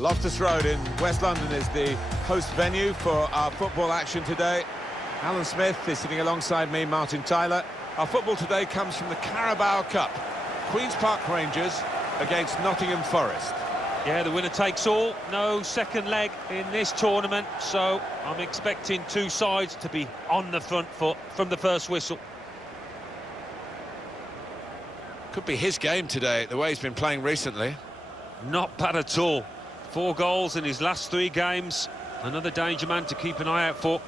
Loftus Road in West London is the host venue for our football action today. Alan Smith is sitting alongside me, Martin Tyler. Our football today comes from the Carabao Cup. Queen's Park Rangers against Nottingham Forest. Yeah, the winner takes all. No second leg in this tournament, so I'm expecting two sides to be on the front foot from the first whistle. Could be his game today, the way he's been playing recently. Not bad at all. 4 goals in his last 3 games. Another danger man to keep an eye out for.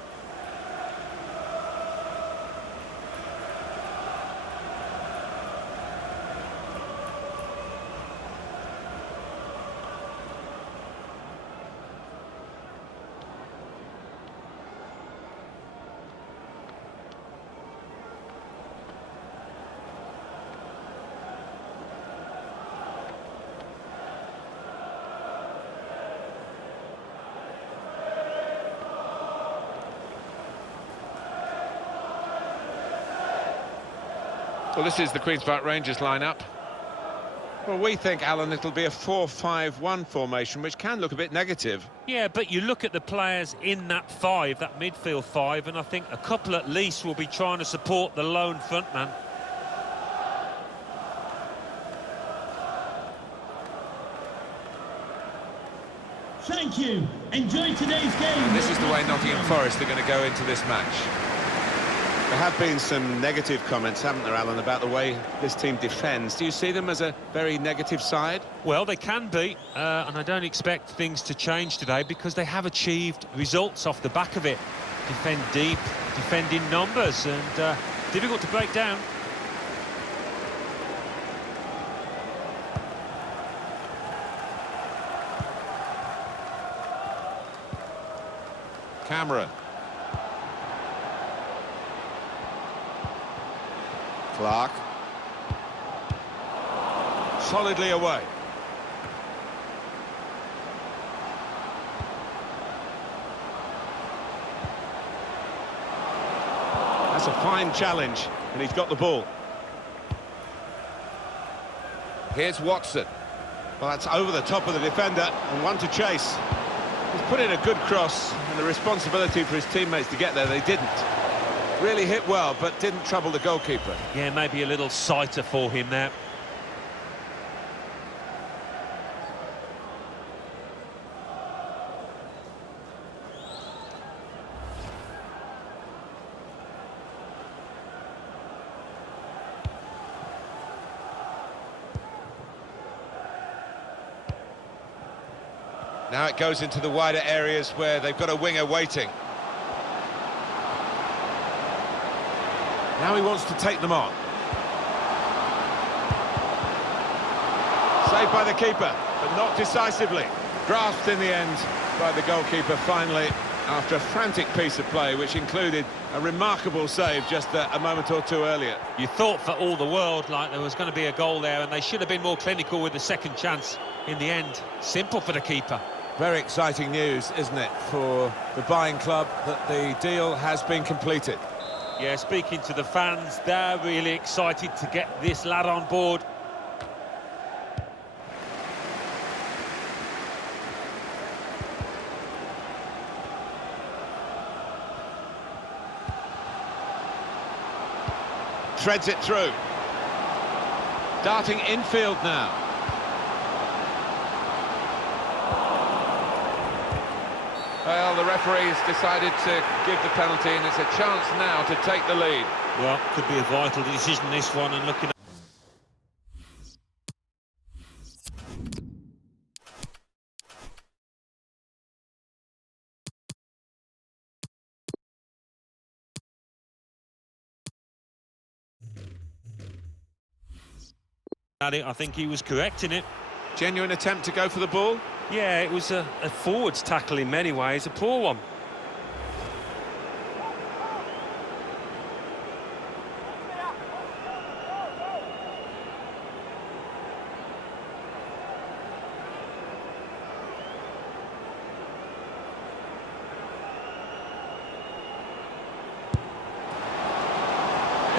Well, this is the Queen's Park Rangers lineup. Well, we think, Alan, it'll be a 4-5-1 formation, which can look a bit negative. Yeah, but you look at the players in that 5, that midfield 5, and I think a couple at least will be trying to support the lone frontman. Thank you. Enjoy today's game. And this is the way Nottingham Forest are going to go into this match. There have been some negative comments, haven't there, Alan, about the way this team defends. Do you see them as a very negative side? Well, they can be, and I don't expect things to change today because they have achieved results off the back of it. Defend deep, defend in numbers, and difficult to break down. Cameron. Clark. Solidly away. That's a fine challenge, and he's got the ball. Here's Watson. Well, that's over the top of the defender, and one to chase. He's put in a good cross, and the responsibility for his teammates to get there, they didn't. Really hit well, but didn't trouble the goalkeeper. Yeah, maybe a little sighter for him there. Now it goes into the wider areas where they've got a winger waiting. Now he wants to take them on. Saved by the keeper, but not decisively. Grasped in the end by the goalkeeper finally, after a frantic piece of play, which included a remarkable save just a moment or two earlier. You thought for all the world like there was going to be a goal there, and they should have been more clinical with the second chance. In the end, simple for the keeper. Very exciting news, isn't it, for the buying club, that the deal has been completed. Yeah, speaking to the fans, they're really excited to get this lad on board. Threads it through. Darting infield now. Well, the referee's decided to give the penalty, and it's a chance now to take the lead. Well, could be a vital decision, this one, and looking at it, I think he was correct in it. Genuine attempt to go for the ball. Yeah, it was a forwards tackle in many ways, a poor one.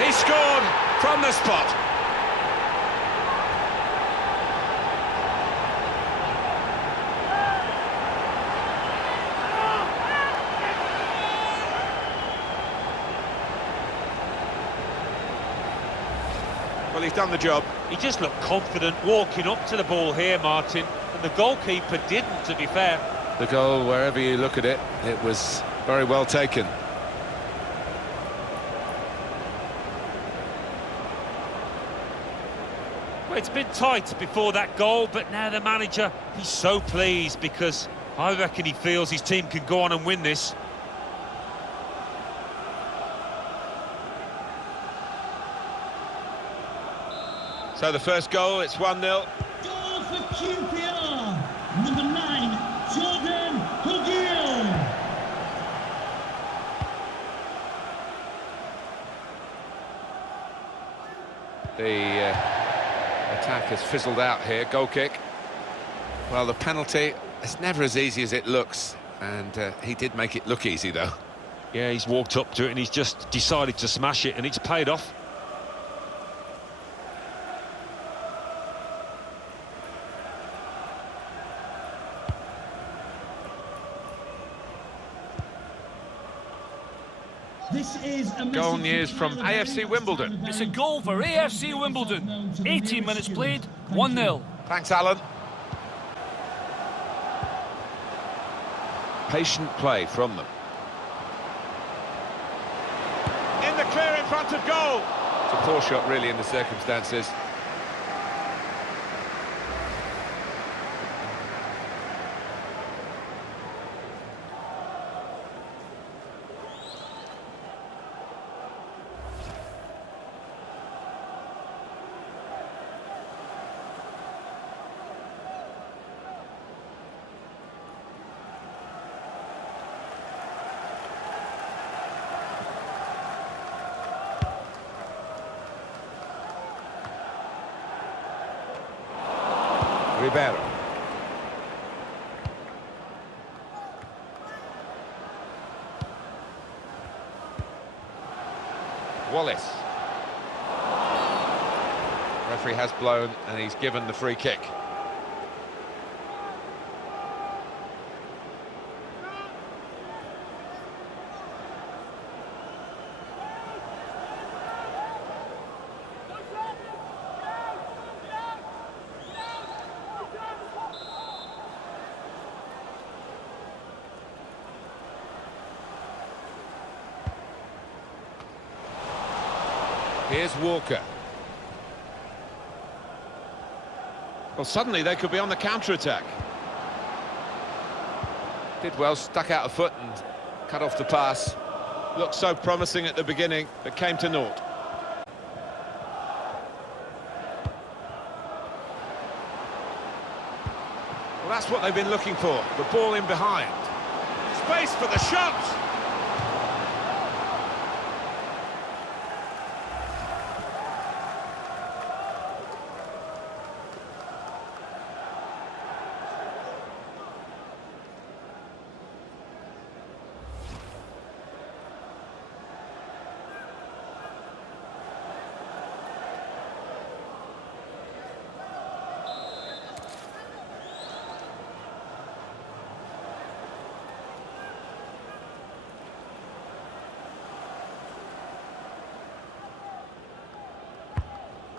He scored from the spot. he's done the job. He just looked confident walking up to the ball here, Martin, and the goalkeeper didn't, to be fair. The goal, wherever you look at it, it was very well taken. Well, it's been tight before that goal, but now the manager, he's so pleased because I reckon he feels his team can go on and win this. So the first goal, it's 1-0. Goal for QPR. Number 9, Jordan Hugill. The attack has fizzled out here, goal kick. Well, the penalty, it's never as easy as it looks, and he did make it look easy, though. Yeah, he's walked up to it and he's just decided to smash it, and it's paid off. This is a Goal news from AFC Wimbledon. It's a goal for AFC Wimbledon. 18 minutes played, 1-0. Thanks, Alan. Patient play from them. In the clear in front of goal. It's a poor shot, really, in the circumstances. Ribeiro. Wallace. Referee has blown and he's given the free kick. Here's Walker. Well, suddenly they could be on the counter-attack. Did well, stuck out a foot and cut off the pass. Looked so promising at the beginning, but came to naught. Well, that's what they've been looking for, the ball in behind. Space for the shot!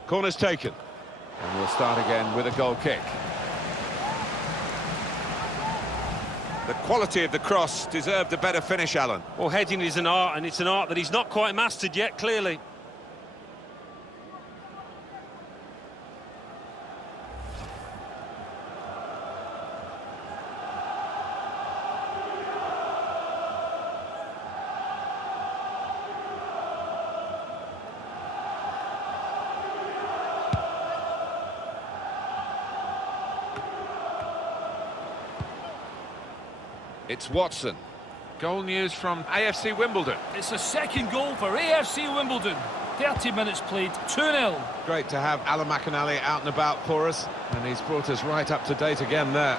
Corner's taken. And we'll start again with a goal kick. The quality of the cross deserved a better finish, Alan. Well, heading is an art, and it's an art that he's not quite mastered yet, clearly. It's Watson. Goal news from AFC Wimbledon. It's a second goal for AFC Wimbledon. 30 minutes played, 2-0. Great to have Alan McInally out and about for us, and he's brought us right up to date again there.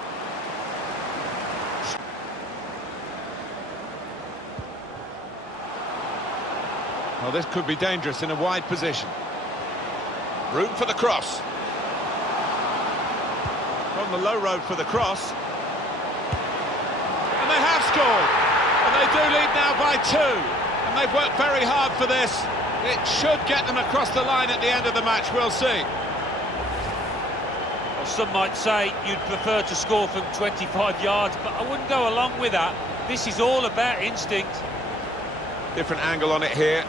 Well, this could be dangerous in a wide position. Room for the cross. From the low road for the cross. And they have scored. And they do lead now by 2. And they've worked very hard for this. It should get them across the line at the end of the match, we'll see. Well, some might say you'd prefer to score from 25 yards, but I wouldn't go along with that. This is all about instinct. Different angle on it here.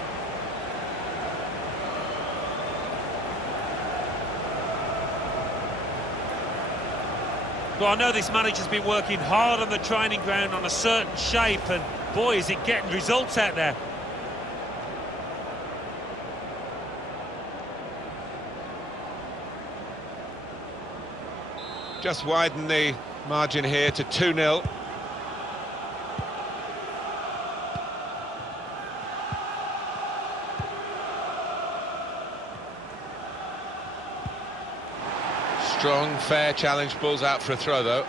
Well, I know this manager's been working hard on the training ground on a certain shape, and boy, is it getting results out there. Just widen the margin here to 2-0. Strong, fair challenge, pulls out for a throw though.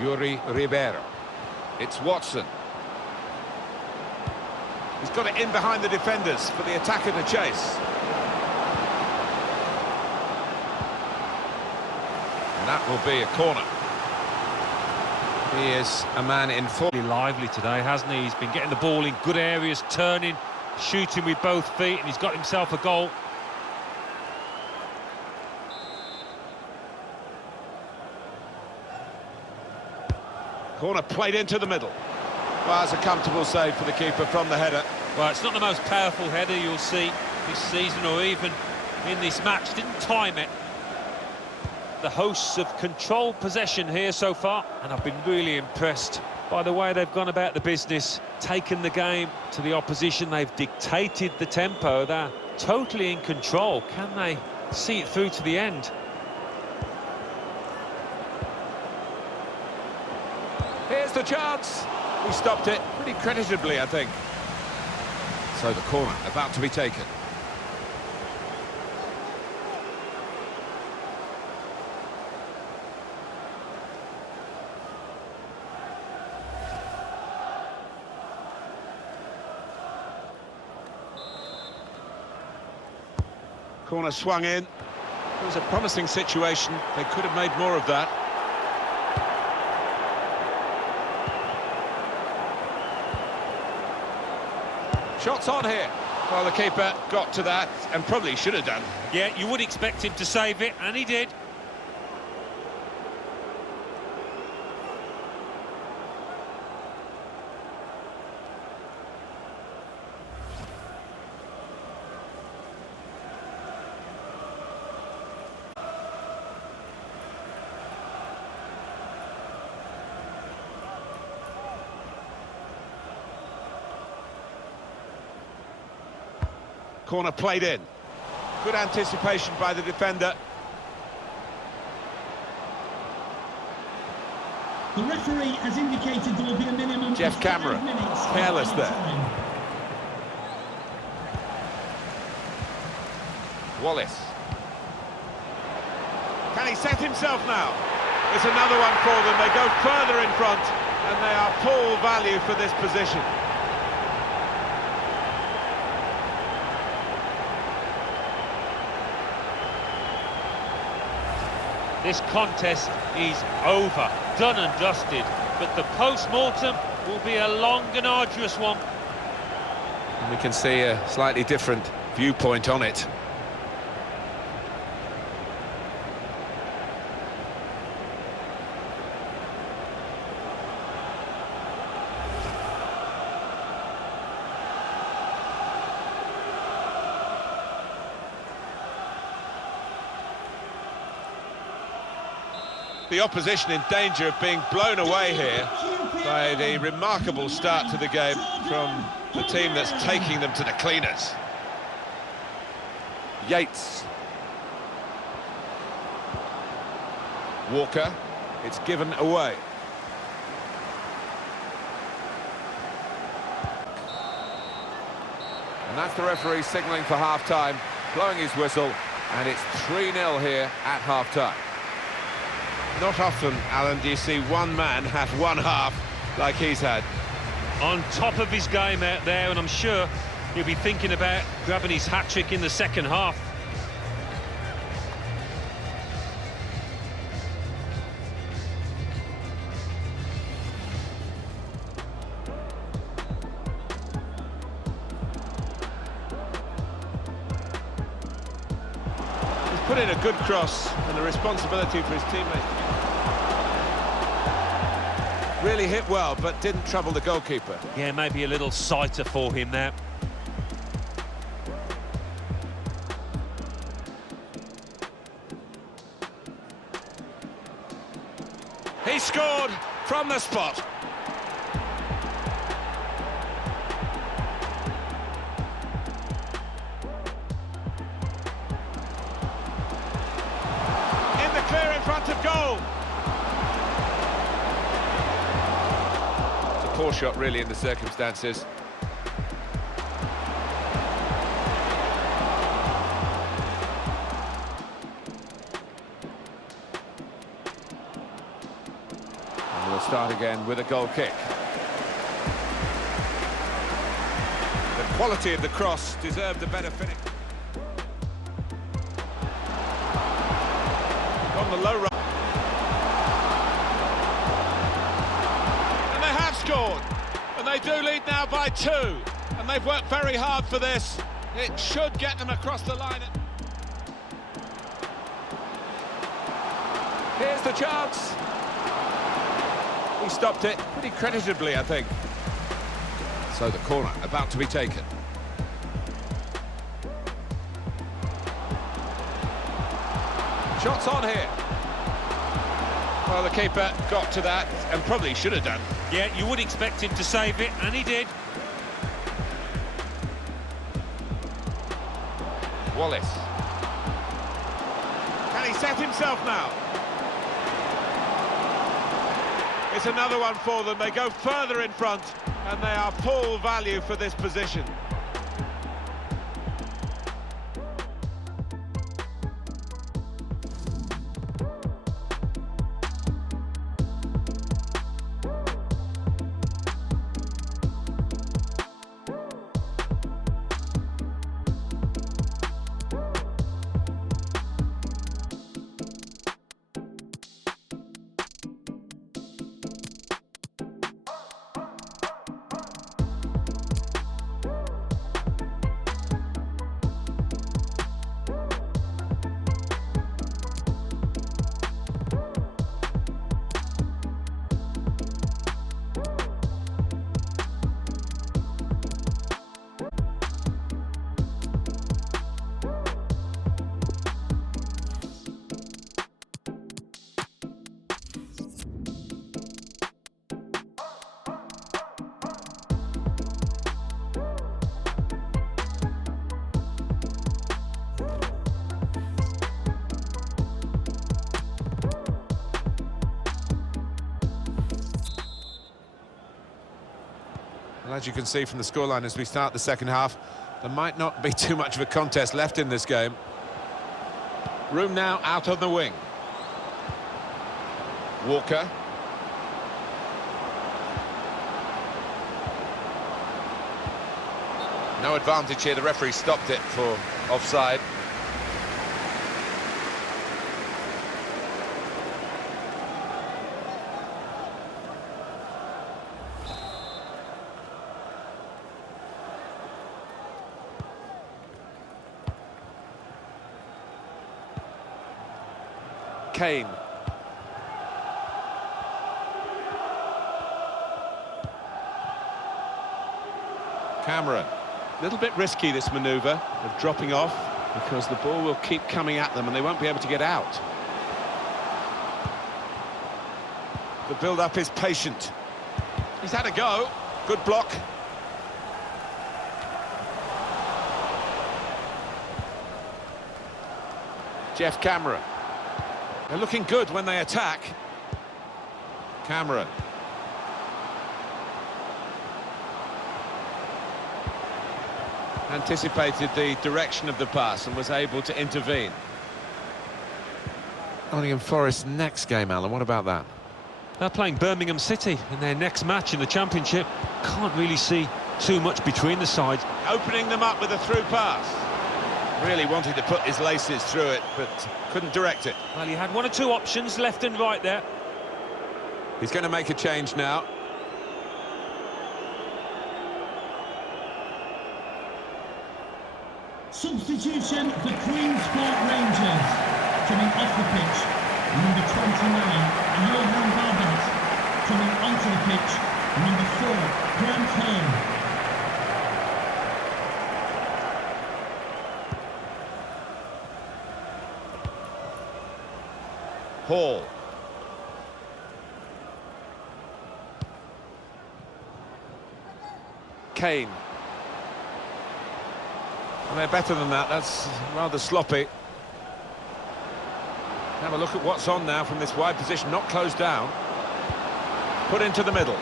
Yuri Ribeiro. It's Watson. He's got it in behind the defenders for the attacker to chase. And that will be a corner. He is a man in full. Lively today, hasn't he? He's been getting the ball in good areas, turning, shooting with both feet, and he's got himself a goal. Corner played into the middle. Well, that's a comfortable save for the keeper from the header. Well, it's not the most powerful header you'll see this season or even in this match. Didn't time it. The hosts have controlled possession here so far, and I've been really impressed by the way they've gone about the business, taken the game to the opposition. They've dictated the tempo. They're totally in control. Can they see it through to the end? Here's the chance. He stopped it pretty creditably, I think. So the corner about to be taken. Corner swung in. It was a promising situation. They could have made more of that. Shots on here. Well, the keeper got to that and probably should have done. Yeah, you would expect him to save it, and he did. Corner played in. Good anticipation by the defender. The referee has indicated there will be a minimum Jeff of 5 Cameron, minutes careless of there. time. Wallace. Can he set himself now? It's another one for them. They go further in front, and they are full value for this position. This contest is over, done and dusted, but the post-mortem will be a long and arduous one. And we can see a slightly different viewpoint on it. The opposition in danger of being blown away here by the remarkable start to the game from the team that's taking them to the cleaners. Yates. Walker. It's given away. And that's the referee signalling for half-time, blowing his whistle, and it's 3-0 here at half-time. Not often, Alan, do you see one man have one half like he's had. On top of his game out there, and I'm sure he'll be thinking about grabbing his hat-trick in the second half. Put in a good cross, and the responsibility for his teammates. Really hit well, but didn't trouble the goalkeeper. Yeah, maybe a little sighter for him there. He scored from the spot. In the clear in front of goal. It's a poor shot, really, in the circumstances. We'll start again with a goal kick. The quality of the cross deserved a better finish. On the low run. And they have scored. And they do lead now by 2. And they've worked very hard for this. It should get them across the line. Here's the chance. He stopped it pretty creditably, I think. So the corner about to be taken. Shots on here. Well, the keeper got to that and probably should have done. Yeah, you would expect him to save it, and he did. Wallace. Can he set himself now? It's another one for them. They go further in front, and they are full value for this position. Well, as you can see from the scoreline as we start the second half, there might not be too much of a contest left in this game. Room now out on the wing. Walker. No advantage here, the referee stopped it for offside. Kane. Cameron. A little bit risky, this manoeuvre of dropping off, because the ball will keep coming at them and they won't be able to get out. The build-up is patient. He's had a go. Good block. Jeff Cameron. They're looking good when they attack. Cameron. Anticipated the direction of the pass and was able to intervene. Nottingham Forest's next game, Alan, what about that? They're playing Birmingham City in their next match in the Championship. Can't really see too much between the sides. Opening them up with a through pass. Really wanted to put his laces through it, but couldn't direct it. Well, he had one or two options, left and right there. He's going to make a change now. Substitution for Queen's Park Rangers. Coming off the pitch, number 29, Johan Barbet. Coming onto the pitch, number 4, Grant Hall. Hall. Kane. Well, they're better than that. That's rather sloppy. Have a look at what's on now from this wide position. Not closed down. Put into the middle.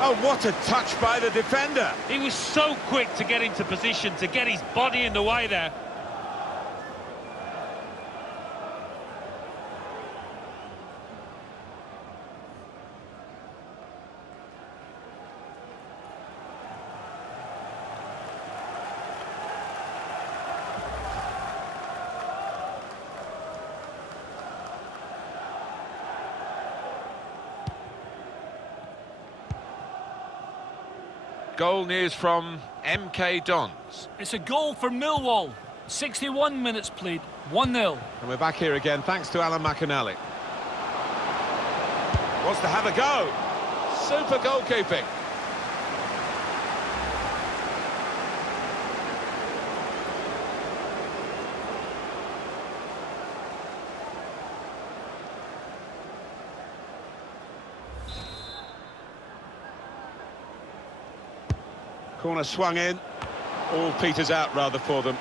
Oh, what a touch by the defender. He was so quick to get into position, to get his body in the way there. Goal news from MK Dons. It's a goal for Millwall. 61 minutes played, 1-0. And we're back here again, thanks to Alan McAnally. Wants to have a go. Super goalkeeping. Corner swung in. All peters out rather for them.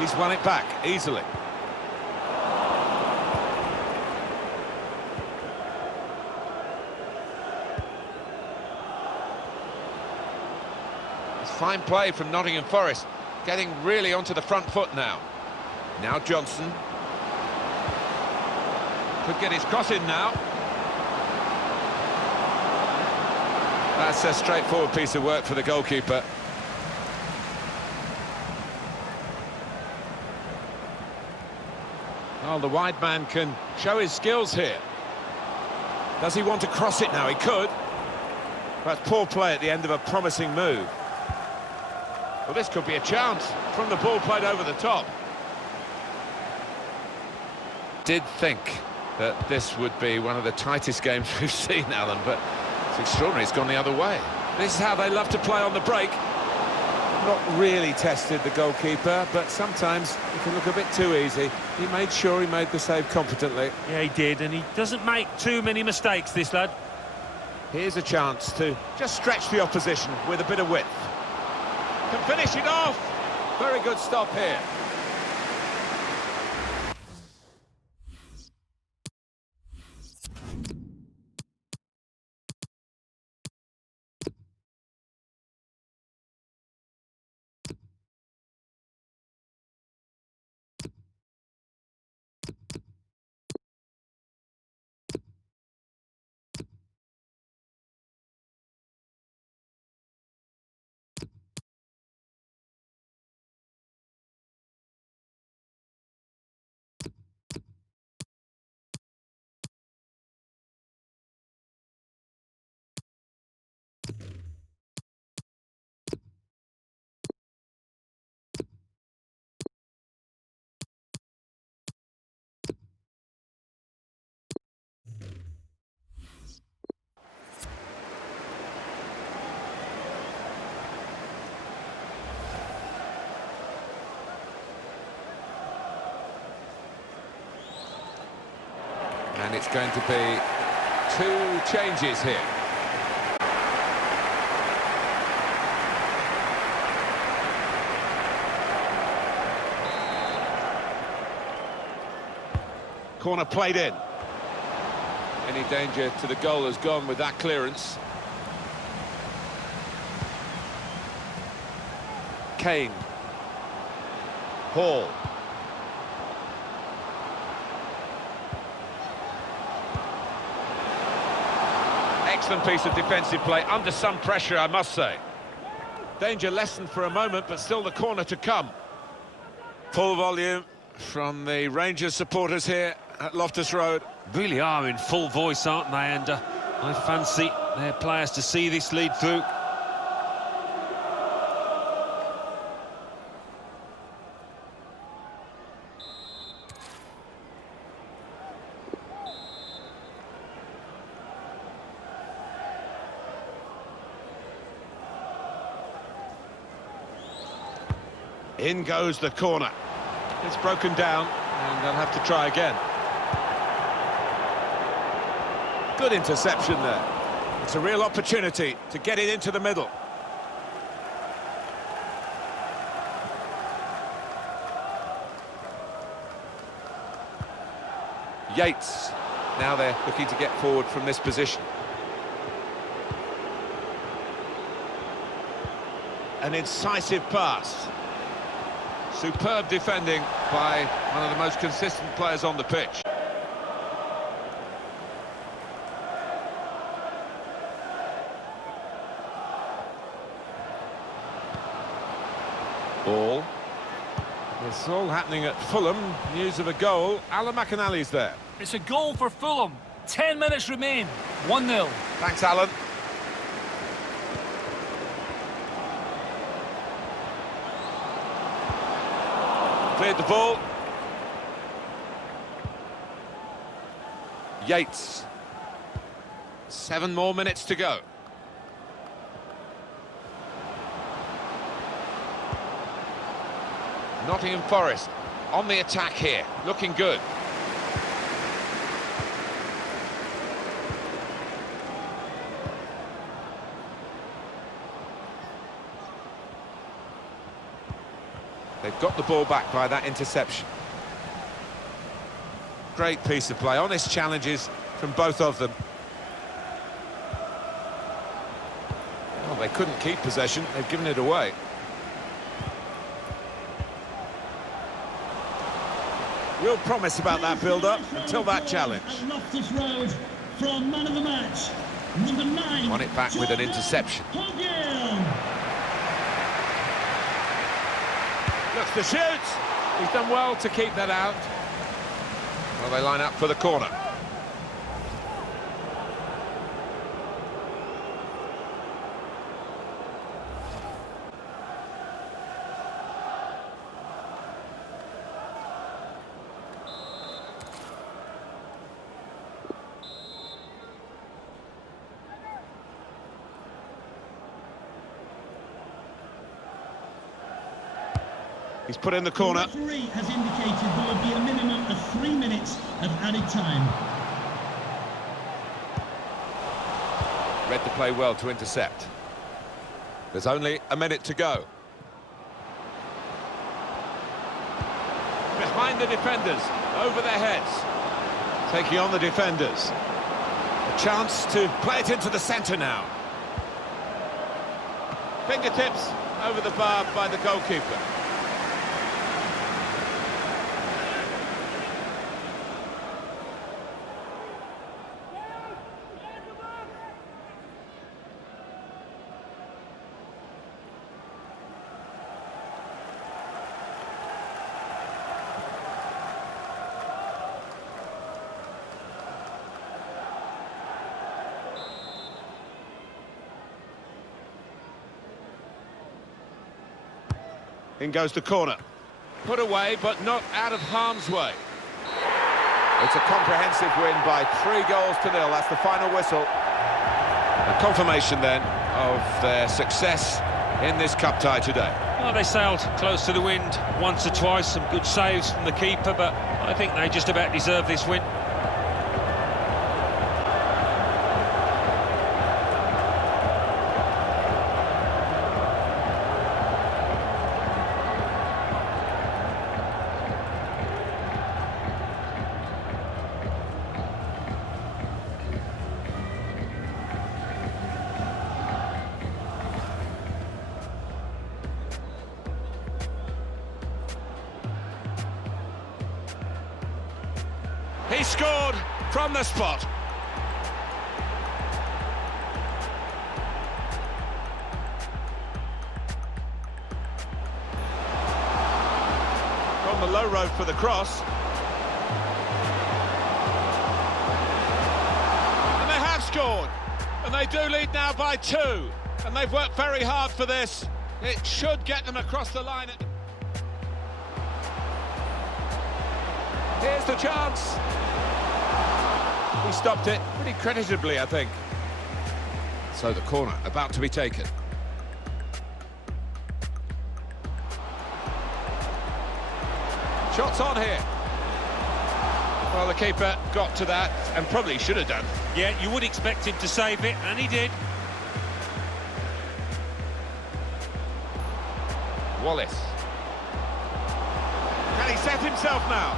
He's won it back easily. It's fine play from Nottingham Forest, getting really onto the front foot now. Now Johnson. Could get his cross in now. That's a straightforward piece of work for the goalkeeper. Well, the wide man can show his skills here. Does he want to cross it now? He could. That's poor play at the end of a promising move. Well, this could be a chance from the ball played over the top. Did think that this would be one of the tightest games we've seen, Alan, but it's extraordinary, it's gone the other way. This is how they love to play on the break. Not really tested the goalkeeper, but sometimes it can look a bit too easy. He made sure he made the save competently. Yeah, he did, and he doesn't make too many mistakes, this lad. Here's a chance to just stretch the opposition with a bit of width. Can finish it off. Very good stop here. And it's going to be 2 changes here. Corner played in. Any danger to the goal has gone with that clearance. Kane. Hall. Excellent piece of defensive play, under some pressure, I must say. Danger lessened for a moment, but still the corner to come. Full volume from the Rangers supporters here at Loftus Road. Really are in full voice, aren't they? And I fancy their players to see this lead through. In goes the corner. It's broken down, and they'll have to try again. Good interception there. It's a real opportunity to get it into the middle. Yates. Now they're looking to get forward from this position. An incisive pass. Superb defending by one of the most consistent players on the pitch. Ball. It's all happening at Fulham. News of a goal. Alan McInally's there. It's a goal for Fulham. 10 minutes remain. 1-0. Thanks, Alan. Cleared the ball. Yates. 7 more minutes to go. Nottingham Forest on the attack here, looking good. They've got the ball back by that interception. Great piece of play, honest challenges from both of them. Well, they couldn't keep possession, they've given it away. Real promise about that build-up until that challenge. Loftus Road from man of the match, number 9. Won it back with an interception. Looks to shoot. He's done well to keep that out. Well, they line up for the corner. He's put in the corner. The referee has indicated there will be a minimum of 3 minutes of added time. Read the play well to intercept. There's only a minute to go. Behind the defenders, over their heads. Taking on the defenders. A chance to play it into the centre now. Fingertips over the bar by the goalkeeper. In goes the corner. Put away, but not out of harm's way. It's a comprehensive win by 3 goals to 0. That's the final whistle. A confirmation then of their success in this cup tie today. Well, they sailed close to the wind once or twice, some good saves from the keeper, but I think they just about deserve this win. He scored from the spot. From the low road for the cross. And they have scored. And they do lead now by 2. And they've worked very hard for this. It should get them across the line. Here's the chance. He stopped it pretty creditably, I think. So the corner about to be taken. Shots on here. Well, the keeper got to that and probably should have done. Yeah, you would expect him to save it, and he did. Wallace. Can he set himself now?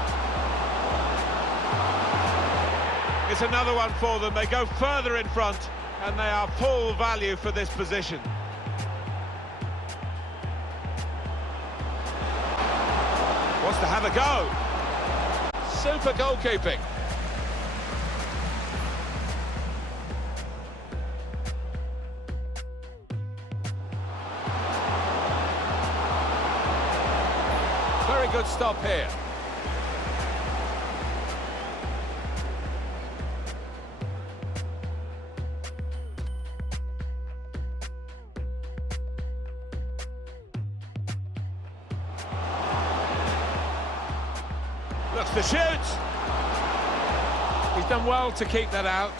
It's another one for them. They go further in front, and they are full value for this position. Wants to have a go. Super goalkeeping. Very good stop here. Looks to shoot. He's done well to keep that out.